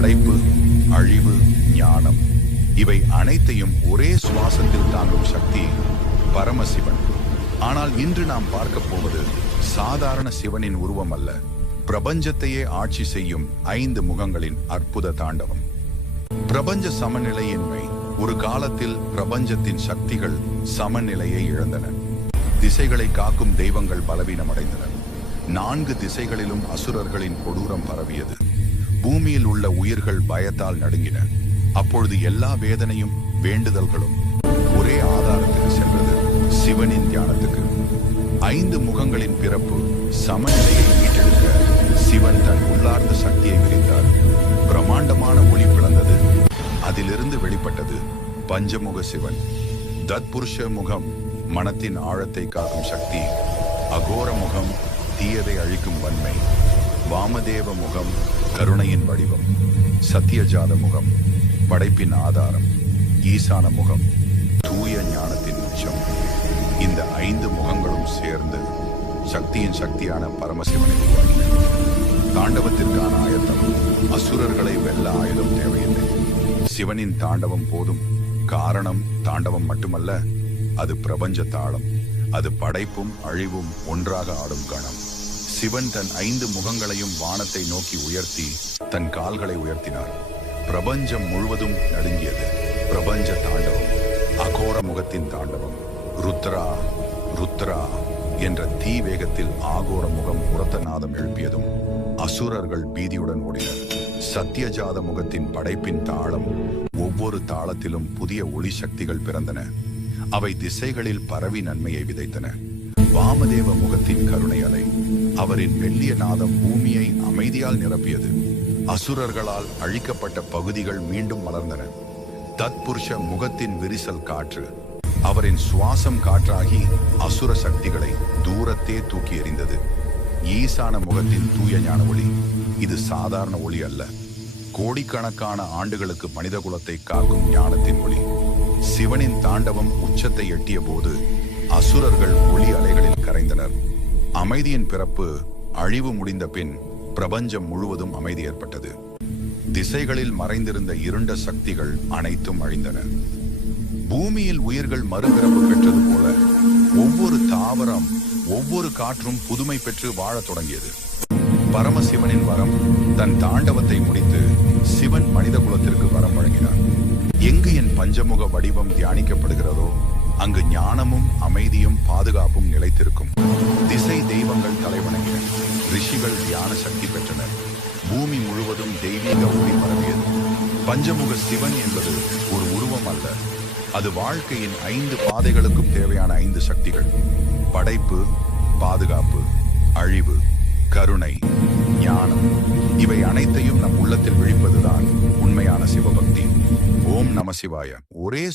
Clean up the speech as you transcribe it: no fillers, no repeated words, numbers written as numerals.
படைப்பு, அழிவு, ஞானம் இவை அனைத்தையும் ஒரே சுவாசத்தில் தாங்கும் சக்தி பரமசிவன். ஆனால் இன்று நாம் பார்க்க போவது சாதாரண சிவனின் உருவம் அல்ல, பிரபஞ்சத்தையே ஆட்சி செய்யும் 5 முகங்களின் அற்புத தாண்டவம். பிரபஞ்ச சமநிலையின்மை. ஒரு காலத்தில் பிரபஞ்சத்தின் சக்திகள் சமநிலையை இழந்தன. திசைகளை காக்கும் தெய்வங்கள் பலவீனமடைந்தன. 4 திசைகளிலும் அசுரர்களின் கொடூரம் பரவியது. பூமியில் உள்ள உயிர்கள் பயத்தால் நடுங்கின. அப்பொழுது எல்லா வேதனையும் வேண்டுதல்களும் ஒரே ஆதாரத்துக்கு சென்றது, சிவனின் தியானத்துக்கு. 5 முகங்களின் பிறப்பு. சமநிலையை மீட்டெடுக்க சிவன் தன் உள்ளார்ந்த சக்தியை விரித்தார். பிரம்மாண்டமான ஒளி பிளந்தது. அதிலிருந்து வெளிப்பட்டது பஞ்சமுக சிவன். தத்புருஷ முகம், மனத்தின் ஆழத்தை காக்கும் சக்தி. அகோர முகம், தீயதை அழிக்கும் வன்மை. வாமதேவ முகம், கருணையின் வடிவம். சத்தியஜாத முகம், படைப்பின் ஆதாரம். ஈசான முகம், தூய ஞானத்தின் உச்சம். இந்த 5 முகங்களும் சேர்ந்து சக்தியின் சக்தியான பரமசிவனை உருவாக்கின. தாண்டவத்திற்கான ஆயத்தம். அசுரர்களை வெல்ல ஆயுதம் தேவையில்லை, சிவனின் தாண்டவம் போதும். காரணம் தாண்டவம் மட்டுமல்ல, அது பிரபஞ்ச தாளம். அது படைப்பும் அழிவும் ஒன்றாக ஆடும் கணம். சிவன் தன் 5 முகங்களையும் வானத்தை நோக்கி உயர்த்தி தன் கால்களை உயர்த்தினார். பிரபஞ்சம் முழுவதும் நடுங்கியது. பிரபஞ்ச தாண்டவம். அகோர முகத்தின் தாண்டவம். ருத்ரா ருத்ரா என்ற தீ வேகத்தில் ஆகோர முகம் உரத்த நாதம் எழுப்பியதும் அசுரர்கள் பீதியுடன் ஓடினர். சத்தியஜாத முகத்தின் படைப்பின் தாளம். ஒவ்வொரு தாளத்திலும் புதிய ஒளி சக்திகள் பிறந்தன. அவை திசைகளில் பரவி நன்மையை விதைத்தன. வாமதேவ முகத்தின் கருணை அலை. அவரின் மெல்லிய நாதம் பூமியை அமைதியால் நிரப்பியது. அசுரர்களால் அழிக்கப்பட்ட பகுதிகள் மீண்டும் மலர்ந்தன. தத்புருஷ முகத்தின் விரிசல் காற்று. அவரின் சுவாசம் காற்றாகி அசுர சக்திகளை தூரத்தே தூக்கி எறிந்தது. ஈசான முகத்தின் தூய ஞான ஒளி. இது சாதாரண ஒளி அல்ல, கோடிக்கணக்கான ஆண்டுகளுக்கு மனித குலத்தை காக்கும் ஞானத்தின் ஒளி. சிவனின் தாண்டவம் உச்சத்தை எட்டிய போது அசுரர்கள் ஒளி அலைகளில் கரைந்தனர். அமைதியின் பிறப்பு. அழிவு முடிந்த பின் பிரபஞ்சம் முழுவதும் அமைதி ஏற்பட்டது. திசைகளில் மறைந்திருந்த இருண்ட சக்திகள் அனைத்தும் அழிந்தன. பூமியில் உயிர்கள் மறுபிறப்பு பெற்றது போல ஒவ்வொரு தாவரம், ஒவ்வொரு காற்றும் புதுமை பெற்று வாழத் தொடங்கியது. பரமசிவனின் வரம். தன் தாண்டவத்தை முடித்து சிவன் மனித குலத்திற்கு வரம் வழங்கினார். எங்கு என் பஞ்சமுக வடிவம் தியானிக்கப்படுகிறதோ அங்கு ஞானமும் அமைதியும் பாதுகாப்பும் நிலைத்திருக்கும். திசை தெய்வங்கள் தலைவணங்கின. ரிஷிகள் தியான சக்தி பெற்றனர். பூமி முழுவதும் தெய்வீக ஒளி பரவியது. பஞ்சமுக சிவன் என்பது ஒரு உருவம் அல்ல, அது வாழ்க்கையின் 5 பாதைகளுக்கும் தேவையான 5 சக்திகள். படைப்பு, பாதுகாப்பு, அழிவு, கருணை, ஞானம். இவை அனைத்தையும் நம் உள்ளத்தில் விழிப்பதுதான் உண்மையான சிவபக்தி. ஓம் நம சிவாய. ஒரே